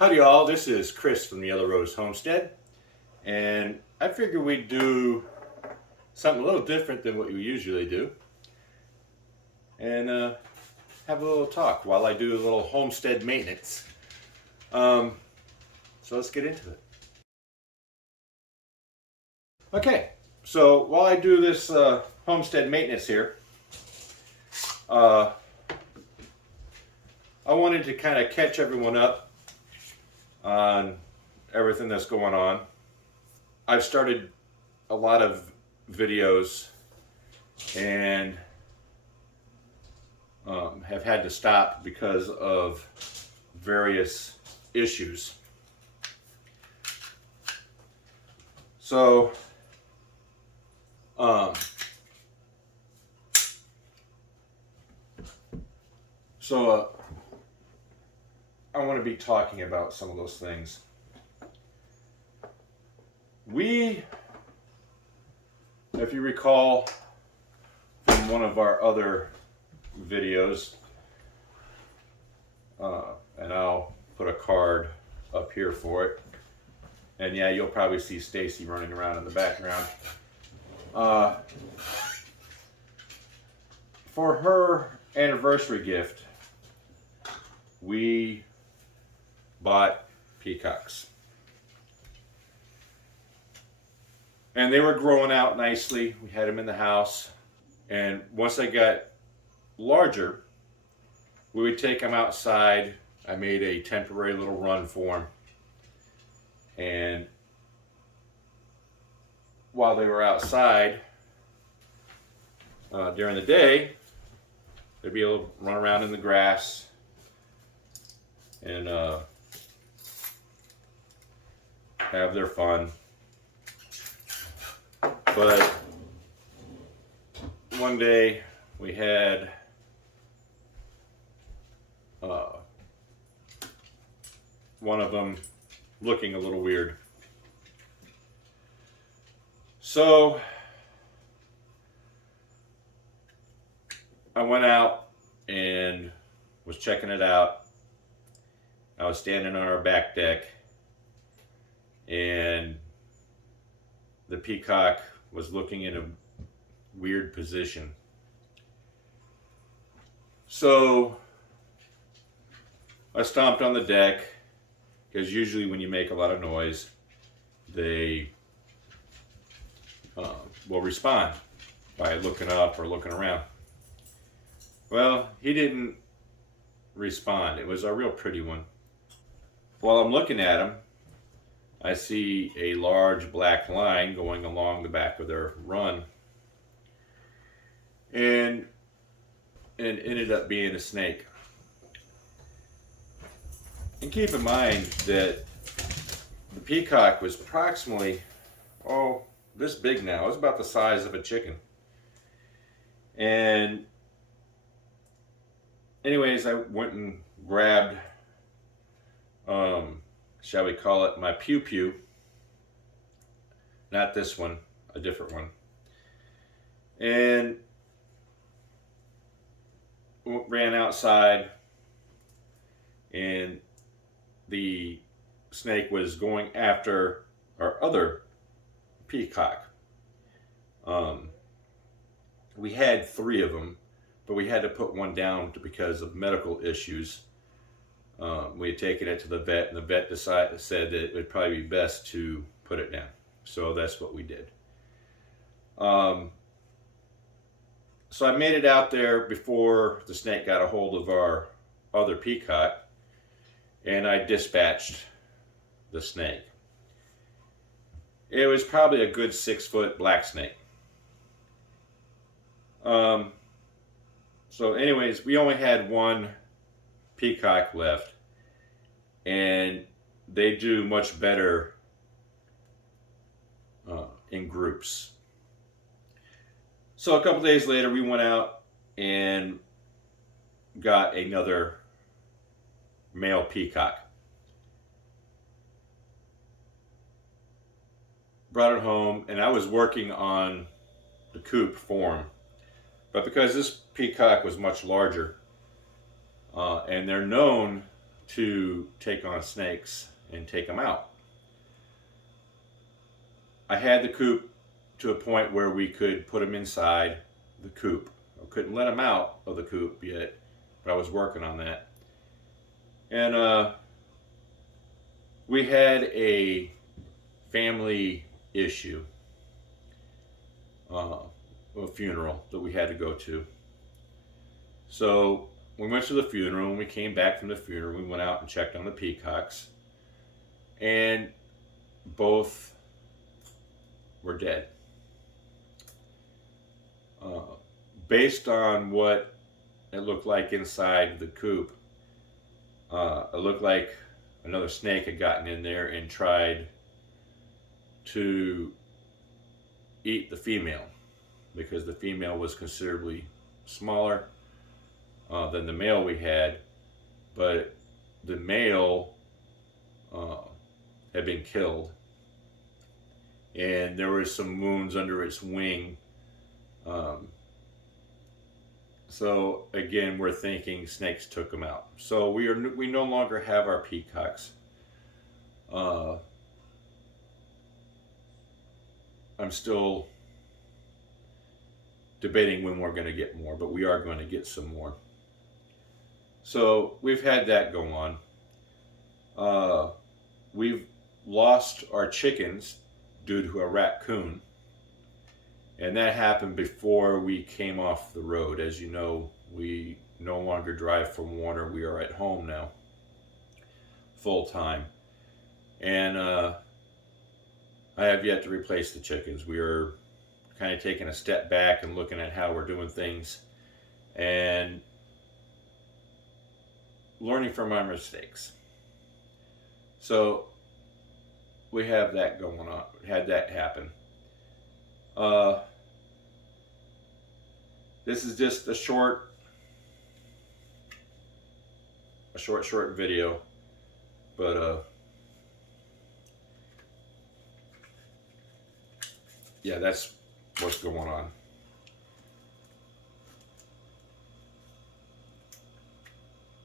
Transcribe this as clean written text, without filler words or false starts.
Howdy y'all, this is Chris from the Yellow Rose Homestead, and I figured we'd do something a little different than what we usually do and have a little talk while I do a little homestead maintenance. So let's get into it. Okay, so while I do this homestead maintenance here, I wanted to kind of catch everyone up on everything that's going on. I've started a lot of videos and have had to stop because of various issues. So I want to be talking about some of those things. If you recall from one of our other videos, and I'll put a card up here for it, and yeah, you'll probably see Stacy running around in the background. For her anniversary gift, we bought peacocks. And they were growing out nicely. We had them in the house. And once they got larger, we would take them outside. I made a temporary little run for them. And while they were outside, during the day, they'd be able to run around in the grass and have their fun. But one day we had one of them looking a little weird. So I went out and was checking it out. I was standing on our back deck, and the peacock was looking in a weird position. So I stomped on the deck, because usually when you make a lot of noise, they will respond by looking up or looking around. Well, he didn't respond. It was a real pretty one. While I'm looking at him, I see a large black line going along the back of their run, and it ended up being a snake. And keep in mind that the peacock was approximately, this big now. It was about the size of a chicken. And anyways, I went and grabbed, shall we call it, my pew-pew. Not this one, a different one. And ran outside, and the snake was going after our other peacock. We had 3 of them, but we had to put one down because of medical issues. We had taken it to the vet, and the vet said that it would probably be best to put it down. So that's what we did. So I made it out there before the snake got a hold of our other peacock, and I dispatched the snake. It was probably a good 6-foot black snake. So anyways, we only had one peacock left, and they do much better in groups. So a couple days later, we went out and got another male peacock. Brought it home, and I was working on the coop for him. But because this peacock was much larger, and they're known to take on snakes and take them out. I had the coop to a point where we could put them inside the coop. I couldn't let them out of the coop yet, but I was working on that. And we had a family issue, a funeral that we had to go to. So we went to the funeral, and we came back from the funeral. We went out and checked on the peacocks, and both were dead. Based on what it looked like inside the coop, it looked like another snake had gotten in there and tried to eat the female, because the female was considerably smaller than the male we had, but the male had been killed, and there were some wounds under its wing. So again, we're thinking snakes took them out. So we no longer have our peacocks. I'm still debating when we're going to get more, but we are going to get some more. So we've had that go on. We've lost our chickens due to a raccoon, and that happened before we came off the road. As you know, we no longer drive from Warner. We are at home now, full time, and I have yet to replace the chickens. We are kind of taking a step back and looking at how we're doing things and learning from our mistakes. So we have that going on. Had that happen. This is just a short video, but yeah, that's what's going on.